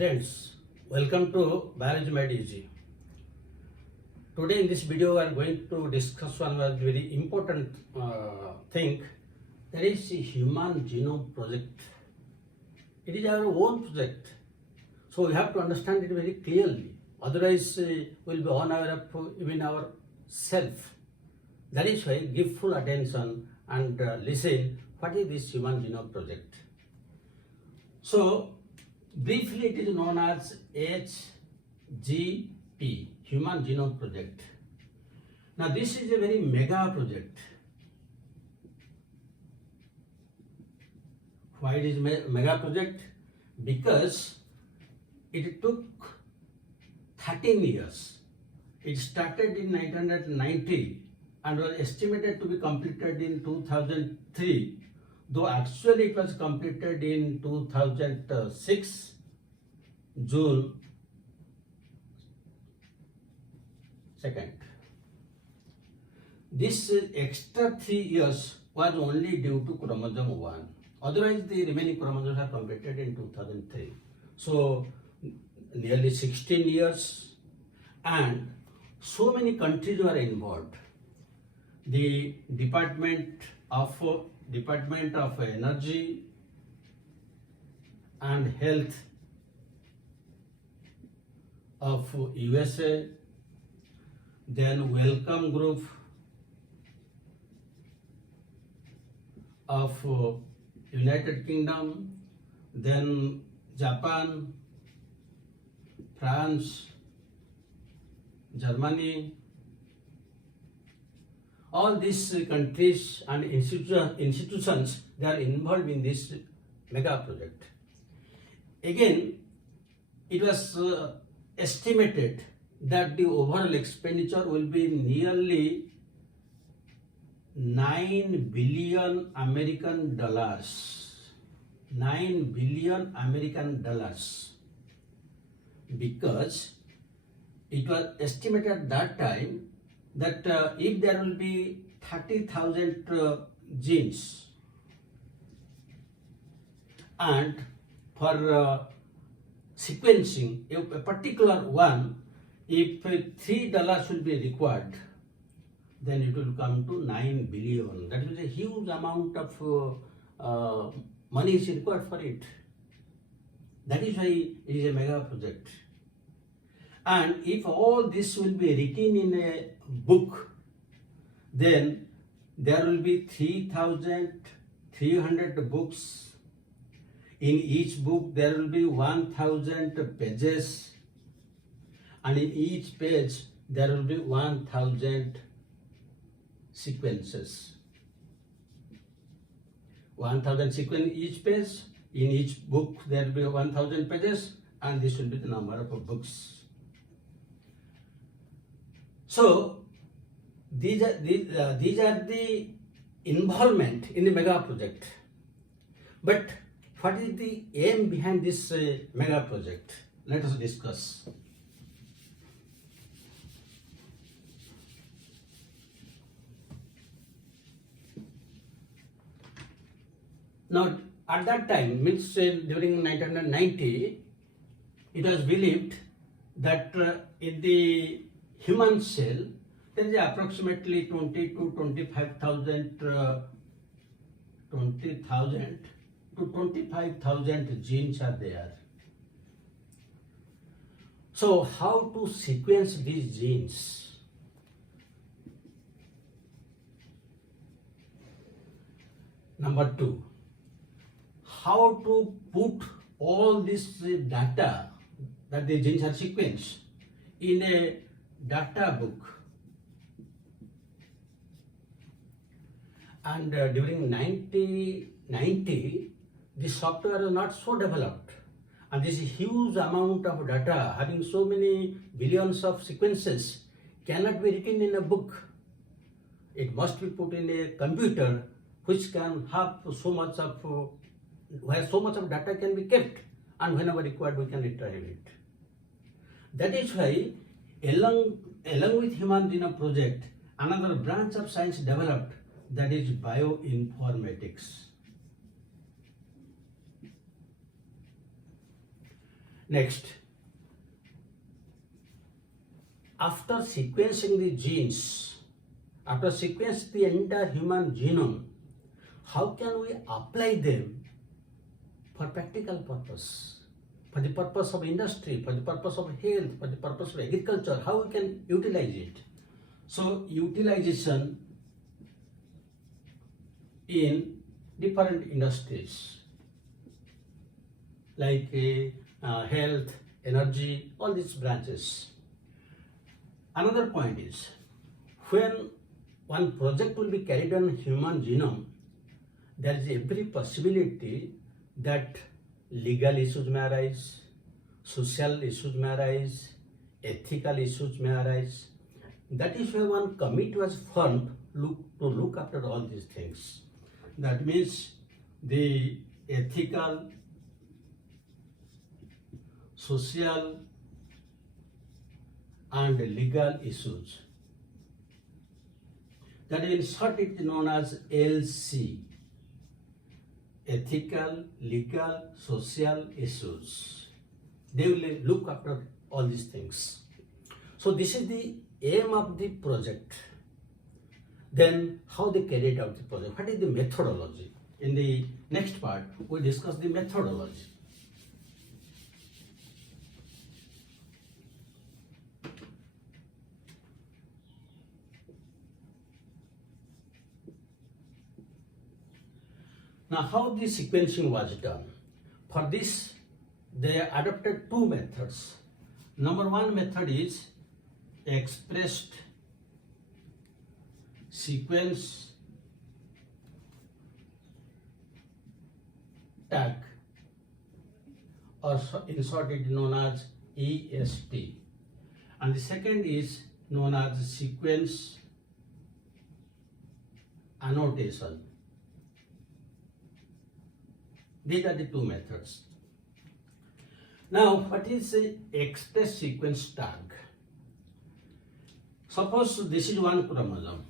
Friends, welcome to Biology Made Easy. Today in this video we are going to discuss one very important thing, that is the Human Genome Project. It is our own project, so we have to understand it very clearly, otherwise we'll be unaware of even ourself. That is why give full attention and listen what is this Human Genome Project. So briefly it is known as HGP, Human Genome Project. Now this is a very mega project. Why it is mega project? Because it took 13 years. It started in 1990 and was estimated to be completed in 2003, though actually it was completed in 2006, June 2nd. This extra 3 years was only due to chromosome 1. Otherwise, the remaining chromosomes are completed in 2003. So, nearly 16 years, and so many countries were involved. The Department of Energy and Health of USA, then Wellcome Group of United Kingdom, then Japan, France, Germany. All these countries and institutions, they are involved in this mega project. Again, it was estimated that the overall expenditure will be nearly 9 billion American dollars. 9 billion American dollars. Because it was estimated at that time that if there will be 30,000 genes, and for sequencing a particular one, if $3 will be required, then it will come to 9 billion. That is a huge amount of money is required for it. That is why it is a mega project. And if all this will be written in a book, then there will be 3,300 books. In each book there will be 1,000 pages, and in each page there will be 1,000 sequences. 1,000 sequences each page. In each book there will be 1,000 pages, and this will be the number of books. So these are the involvement in the mega project. But what is the aim behind this mega project? Let us discuss. Now, at that time, means during 1990, it was believed that in the human cell, there is approximately 20 to 25,000 genes are there. So, how to sequence these genes? Number 2, how to put all this data that the genes are sequenced in a data book. And during 1990, the software was not so developed, and this huge amount of data having so many billions of sequences cannot be written in a book. It must be put in a computer which can have so much of where so much of data can be kept, and whenever required we can retrieve it. That is why along with Human Genome Project, another branch of science developed, that is bioinformatics. Next, after sequencing the genes, after sequencing the entire human genome, how can we apply them for practical purpose? For the purpose of industry, for the purpose of health, for the purpose of agriculture, how we can utilize it? So, utilization in different industries like health, energy, all these branches. Another point is, when one project will be carried on human genome, there is every possibility that legal issues may arise, social issues may arise, ethical issues may arise. That is why one committee was formed to look after all these things. That means the ethical, social and legal issues. That in short it is known as LC. Ethical, legal, social issues. They will look after all these things. So this is the aim of the project. Then how they carried out the project? What is the methodology? In the next part, we discuss the methodology. Now, how the sequencing was done? For this, they adopted two methods. Number one method is expressed sequence tag, or in short it is known as EST. And the second is known as sequence annotation. These are the two methods. Now, what is a express sequence tag? Suppose this is one chromosome.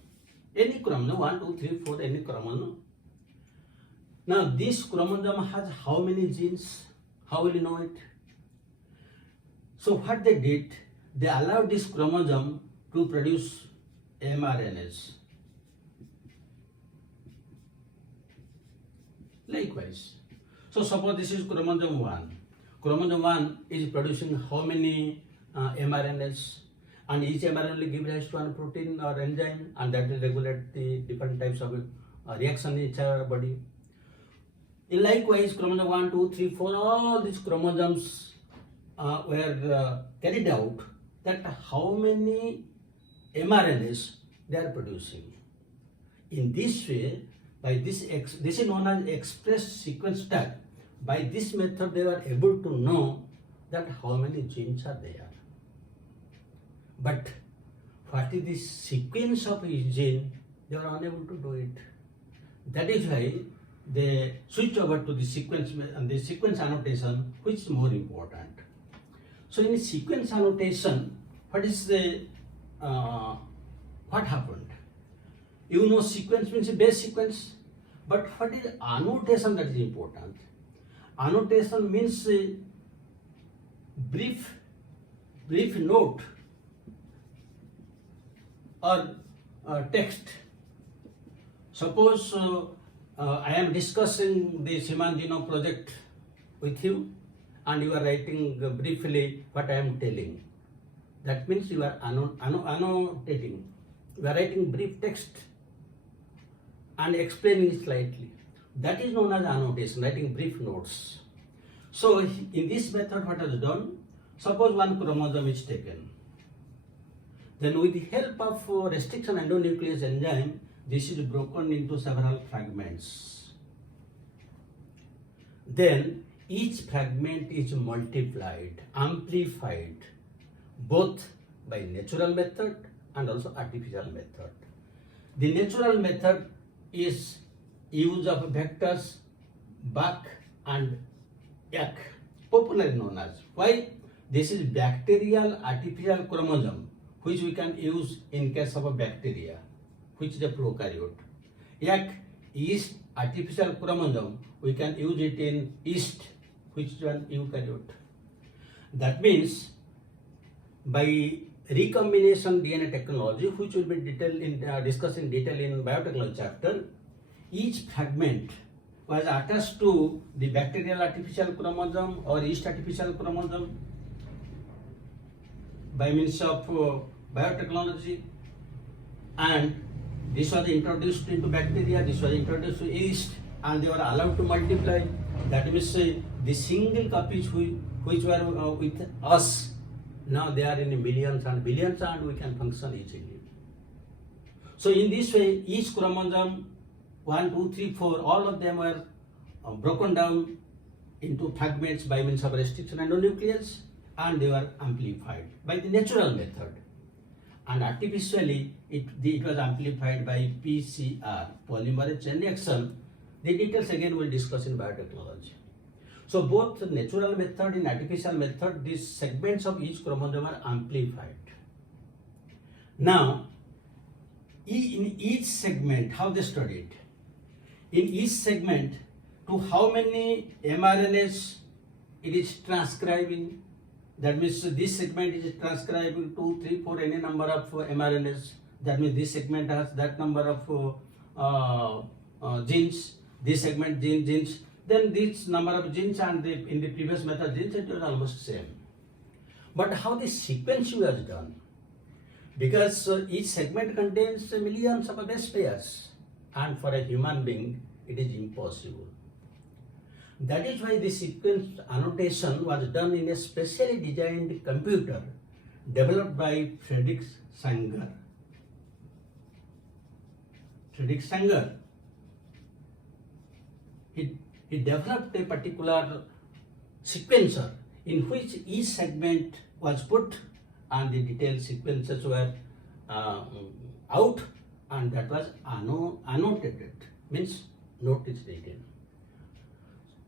Any chromosome, 1, 2, 3, 4, any chromosome. Now, this chromosome has how many genes? How will you know it? So, what they did, they allowed this chromosome to produce mRNAs. Likewise. So, suppose this is chromosome 1. Chromosome 1 is producing how many mRNAs? And each mRNA will give rise to one protein or enzyme, and that will regulate the different types of reaction in each other body. In likewise, chromosome 1, 2, 3, 4, all these chromosomes were carried out, that how many mRNAs they are producing. In this way, by this is known as express sequence tag. By this method, they were able to know that how many genes are there. But what is the sequence of each gene, they were unable to do it. That is why they switch over to the sequence and the sequence annotation, which is more important. So in sequence annotation, what is the what happened? You know, sequence means a base sequence, but what is annotation that is important? Annotation means a brief note or text. Suppose I am discussing the human genome project with you, and you are writing briefly what I am telling. That means you are annotating. You are writing brief text and explaining it slightly. That is known as annotation, writing brief notes. So in this method, what is done? Suppose one chromosome is taken. Then with the help of restriction endonuclease enzyme, this is broken into several fragments. Then each fragment is multiplied, amplified, both by natural method and also artificial method. The natural method is use of vectors Bach and Yak, popularly known as. Why? This is bacterial artificial chromosome, which we can use in case of a bacteria, which is a prokaryote. Yak, yeast artificial chromosome, we can use it in yeast, which is an eukaryote. That means by recombination DNA technology, which will be discussed in detail in biotechnology chapter, each fragment was attached to the bacterial artificial chromosome or yeast artificial chromosome by means of biotechnology, and this was introduced into bacteria, this was introduced to yeast, and they were allowed to multiply. That means the single copies which were with us, now they are in millions and billions, and we can function easily. So in this way, each chromosome 1, 2, 3, 4, all of them were broken down into fragments by means of restriction endonuclease, and they were amplified by the natural method. And artificially, it was amplified by PCR, polymerase chain reaction. The details again we'll discuss in biotechnology. So both natural method and artificial method, these segments of each chromosome are amplified. Now, in each segment, how they studied? In each segment, to how many mRNAs it is transcribing. That means this segment is transcribing 2, 3, 4, any number of mRNAs. That means this segment has that number of genes. This segment genes. Then this number of genes, and in the previous method genes, it was almost same. But how the sequencing was done? Because each segment contains millions of base pairs, and for a human being, it is impossible. That is why the sequence annotation was done in a specially designed computer developed by Frederick Sanger. Frederick Sanger, he developed a particular sequencer in which each segment was put and the detailed sequences were out, and that was annotated, means note is taken.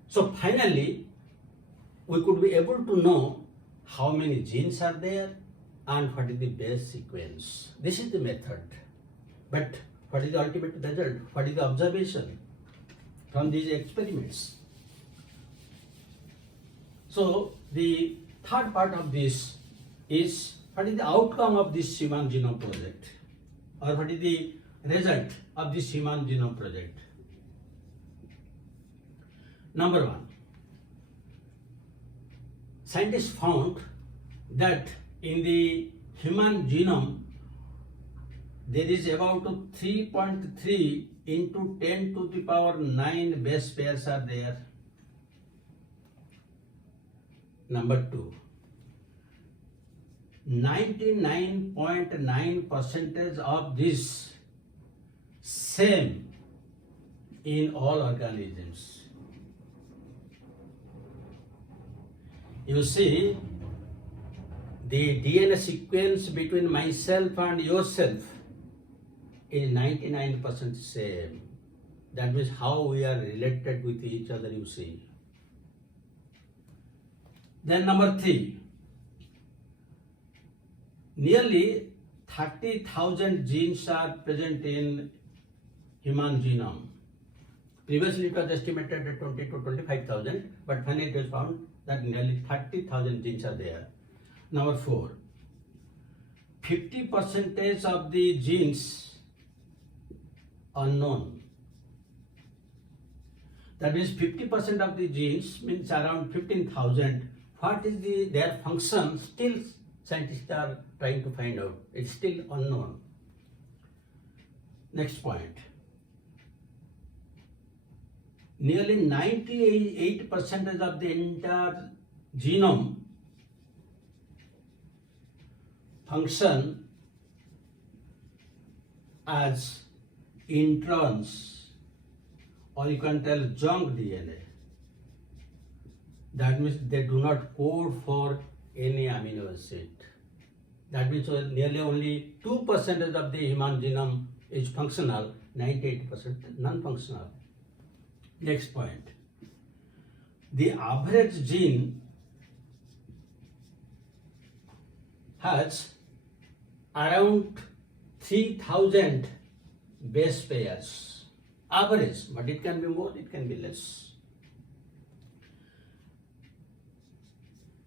So finally, we could be able to know how many genes are there and what is the base sequence. This is the method. But what is the ultimate result? What is the observation from these experiments? So the third part of this is what is the outcome of this Human Genome Project, or what is the result of this Human Genome Project. Number one, scientists found that in the human genome there is about 3.3 into 10 to the power 9 base pairs are there. Number two, 99.9% of this same in all organisms. You see, the DNA sequence between myself and yourself is 99% same. That means how we are related with each other, you see. Then number three, nearly 30,000 genes are present in human genome. Previously it was estimated at 20 to 25,000, but finally it was found that nearly 30,000 genes are there. Number four, 50% of the genes unknown. That means 50% of the genes means around 15,000. What is their function? Still scientists are trying to find out. It's still unknown. Next point. Nearly 98% of the entire genome function as introns, or you can tell junk DNA. That means they do not code for any amino acid. That means nearly only 2% of the human genome is functional, 98% non-functional. Next point. The average gene has around 3,000 base pairs. Average, but it can be more, it can be less.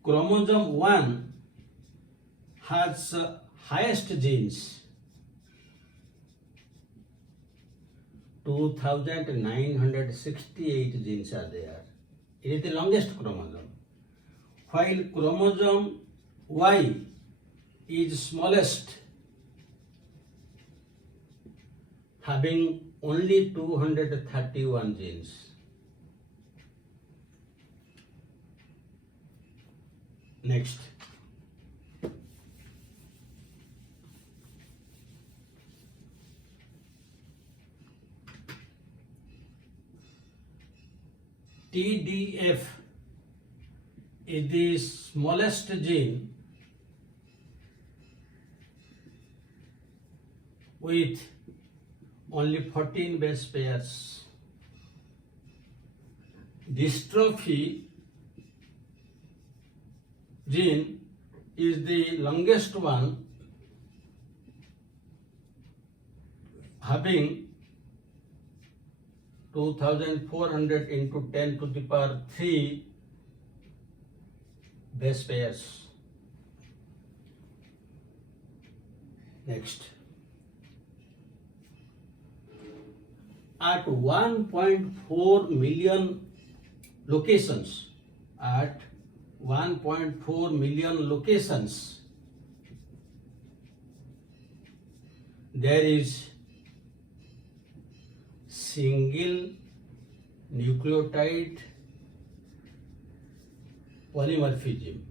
chromosome 1 has highest genes, 2968 genes are there. It is the longest chromosome. While chromosome Y is smallest, having only 231 genes. Next. TDF is the smallest gene with only 14 base pairs. Dystrophy gene is the longest one, having 2400 into 10 to the power 3 base pairs. Next. At 1.4 million locations, there is single nucleotide polymorphism,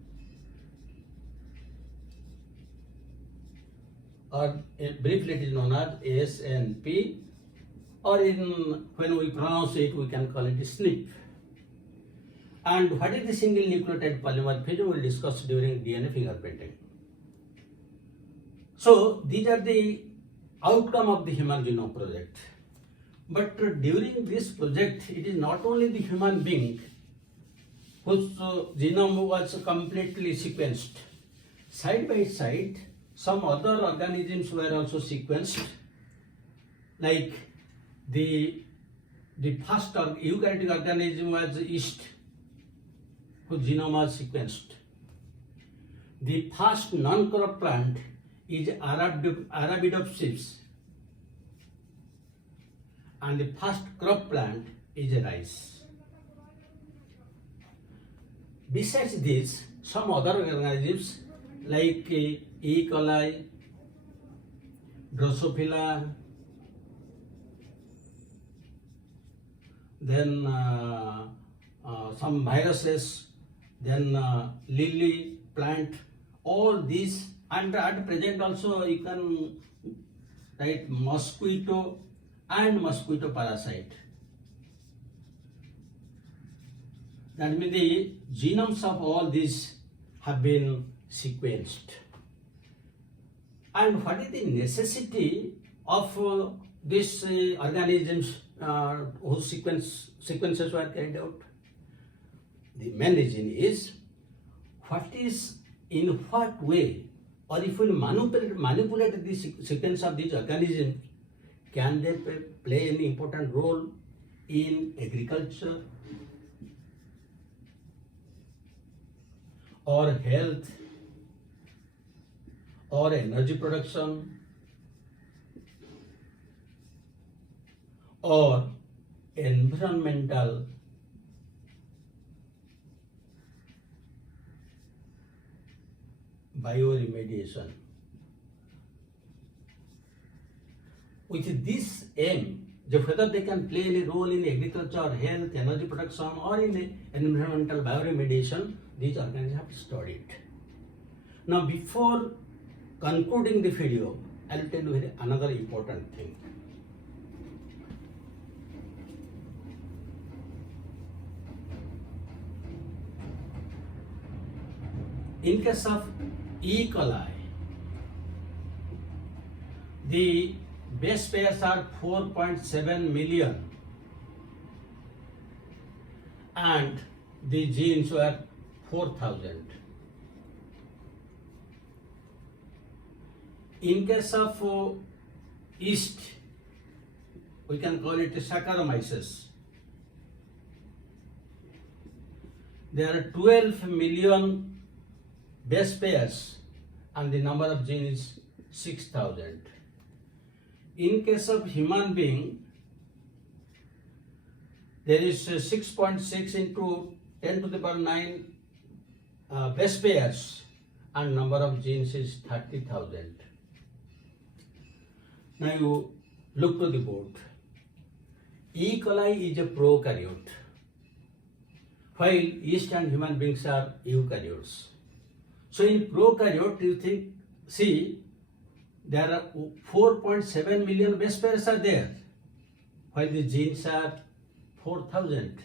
or briefly it is known as SNP, or when we pronounce it we can call it SNP. And what is the single nucleotide polymorphism we will discuss during DNA fingerprinting. So these are the outcome of the Human Genome Project. But during this project, it is not only the human being whose genome was completely sequenced. Side by side, some other organisms were also sequenced, like the first eukaryotic organism was yeast, whose genome was sequenced. The first non-crop plant is Arabidopsis, and the first crop plant is rice. Besides this, some other organisms like E. coli, Drosophila, then some viruses, then lily plant, all these, and at present also you can write mosquito and mosquito parasite. That means the genomes of all these have been sequenced. And what is the necessity of these organisms whose sequences were carried out? The main reason is in what way, or if we manipulate the sequence of these organisms, can they play an important role in agriculture or health or energy production or environmental bioremediation? With this aim, whether they can play any role in agriculture, health, energy production, or in environmental bioremediation, these organisms have studied. Now, before concluding the video, I will tell you another important thing. In case of E. coli, the base pairs are 4.7 million and the genes were 4,000. In case of yeast, we can call it Saccharomyces. There are 12 million base pairs and the number of genes is 6000. In case of human being, there is 6.6 into 10 to the power 9 base pairs and number of genes is 30,000. Now you look to the board. E. coli is a prokaryote, while yeast and human beings are eukaryotes. So in prokaryote, you see there are 4.7 million base pairs are there, while the genes are 4,000.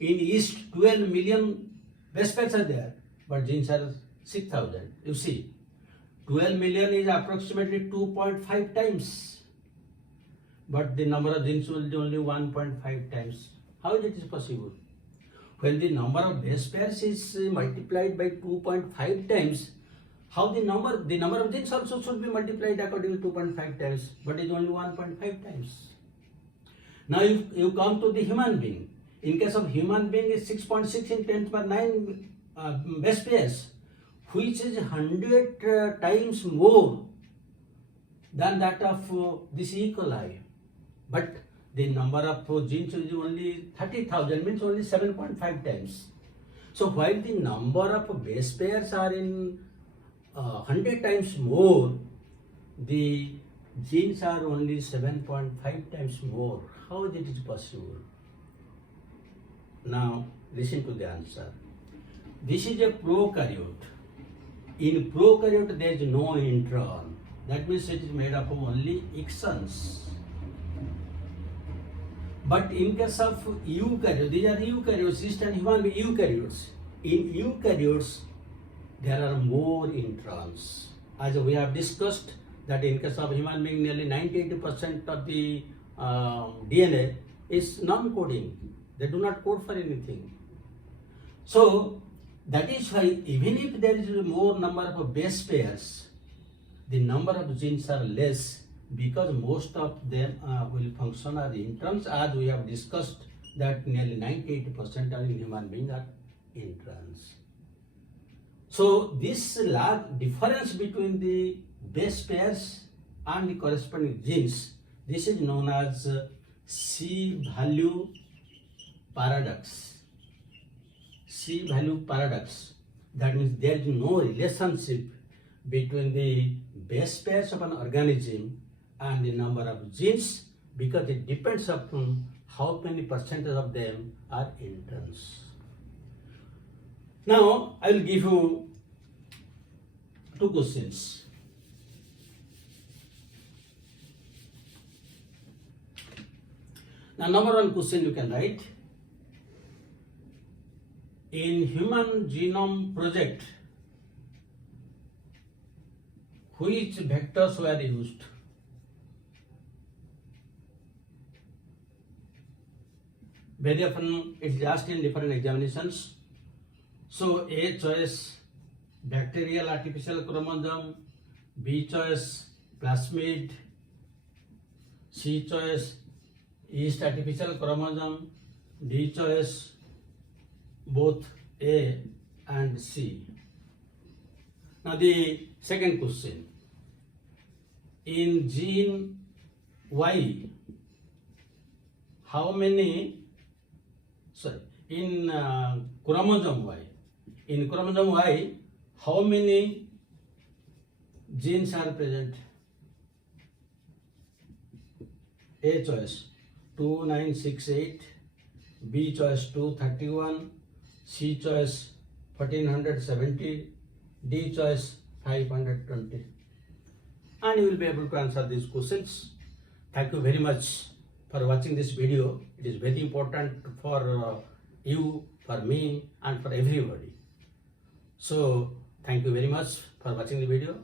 In yeast, 12 million base pairs are there, but genes are 6,000. You see, 12 million is approximately 2.5 times, but the number of genes will be only 1.5 times. How it is possible? When the number of base pairs is multiplied by 2.5 times, how the number of genes also should be multiplied according to 2.5 times, but it is only 1.5 times. Now you come to the human being. In case of human being is 6.6 in 10 to the power 9 base pairs, which is 100 times more than that of this E. coli. But the number of genes is only 30,000, means only 7.5 times. So while the number of base pairs are in 100 times more, the genes are only 7.5 times more. How it is possible? Now listen to the answer. This is a prokaryote. In prokaryote there is no intron. That means it is made up of only exons. But in case of eukaryotes, these are eukaryotes, yeast and human being eukaryotes. In eukaryotes, there are more introns. As we have discussed, that in case of human being, nearly 98% of the DNA is non-coding. They do not code for anything. So that is why even if there is more number of base pairs, the number of genes are less, because most of them will function as introns, as we have discussed that nearly 98% of human beings are introns. So this large difference between the base pairs and the corresponding genes, this is known as C-value paradox. C-value paradox. That means there is no relationship between the base pairs of an organism and the number of genes, because it depends upon how many percentage of them are introns. Now I will give you two questions. Now number one question you can write. In human genome project, which vectors were used? Very often it is asked in different examinations. So A choice bacterial artificial chromosome, B choice plasmid, C choice yeast artificial chromosome, D choice both A and C. Now the second question. In gene Y, how many, in chromosome Y, how many genes are present? A choice 2968, B choice 231, C choice 1470, D choice 520. And you will be able to answer these questions. Thank you very much for watching this video. It is very important for you, for me, and for everybody. So thank you very much for watching the video,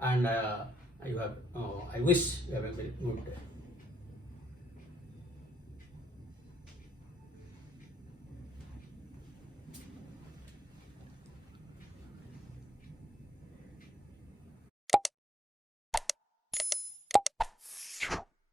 and I wish you have a very good day.